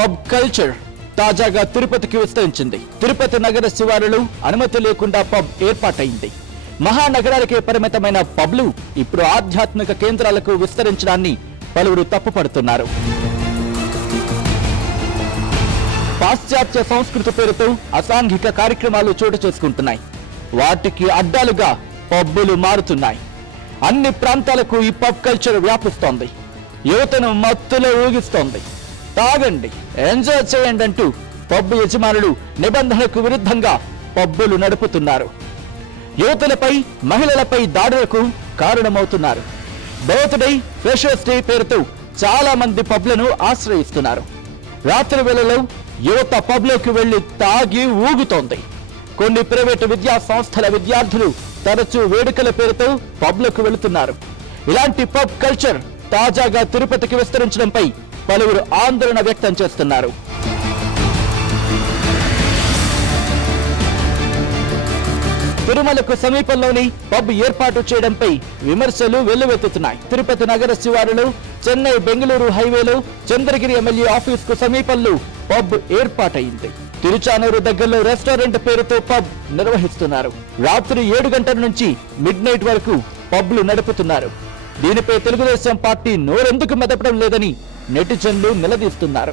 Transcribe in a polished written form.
Pub culture తాజాగా తిరుపతికి విస్తరించింది. తిరుపతి నగర శివారులో అనుమతి లేకుండా పబ్ ఏర్పాటైంది. మహానగరాలకే పరిమితమైన పబ్లు ఇప్పుడు ఆధ్యాత్మిక కేంద్రాలకు విస్తరించడాన్ని పలువురు తప్పుపడుతున్నారు. పాశ్చాత్య సంస్కృతి పేరుతో అసాంఘిక కార్యక్రమాలు చోటు చేసుకుంటున్నాయి. వాటికి అడ్డాలుగా పబ్బులు మారుతున్నాయి. అన్ని ప్రాంతాలకు ఈ పబ్ కల్చర్ వ్యాపిస్తోంది. యువతను మత్తులో ఊగిస్తోంది. తాగండి, ఎంజాయ్ చేయండి అంటూ పబ్బు యజమానులు నిబంధనలకు విరుద్ధంగా పబ్బులు నడుపుతున్నారు. యువతులపై, మహిళలపై దాడులకు కారణమవుతున్నారు. బర్త్డే, ఫ్రెషర్స్ డే పేరుతో చాలా మంది పబ్లను ఆశ్రయిస్తున్నారు. రాత్రి వేళలో యువత పబ్లోకి వెళ్లి తాగి ఊగుతోంది. కొన్ని ప్రైవేటు విద్యా సంస్థల విద్యార్థులు తరచూ వేడుకల పేరుతో పబ్లకు వెళుతున్నారు. ఇలాంటి పబ్ కల్చర్ తాజాగా తిరుపతికి విస్తరించడంపై పలువురు ఆందోళన వ్యక్తం చేస్తున్నారు. తిరుమలకు సమీపంలోని పబ్ ఏర్పాటు చేయడంపై విమర్శలు వెల్లువెత్తుతున్నాయి. తిరుపతి నగర శివారులో చెన్నై బెంగళూరు హైవేలో చంద్రగిరి ఎమ్మెల్యే ఆఫీస్ కు సమీపంలో పబ్ ఏర్పాటైంది. తిరుచానూరు దగ్గరలో రెస్టారెంట్ పేరుతో పబ్ నిర్వహిస్తున్నారు. రాత్రి 7 గంటల నుంచి మిడ్ నైట్ వరకు పబ్లు నడుపుతున్నారు. దీనిపై తెలుగుదేశం పార్టీ నోరెందుకు మెదపడం లేదని నెటిజన్లు నిలదీస్తున్నారు.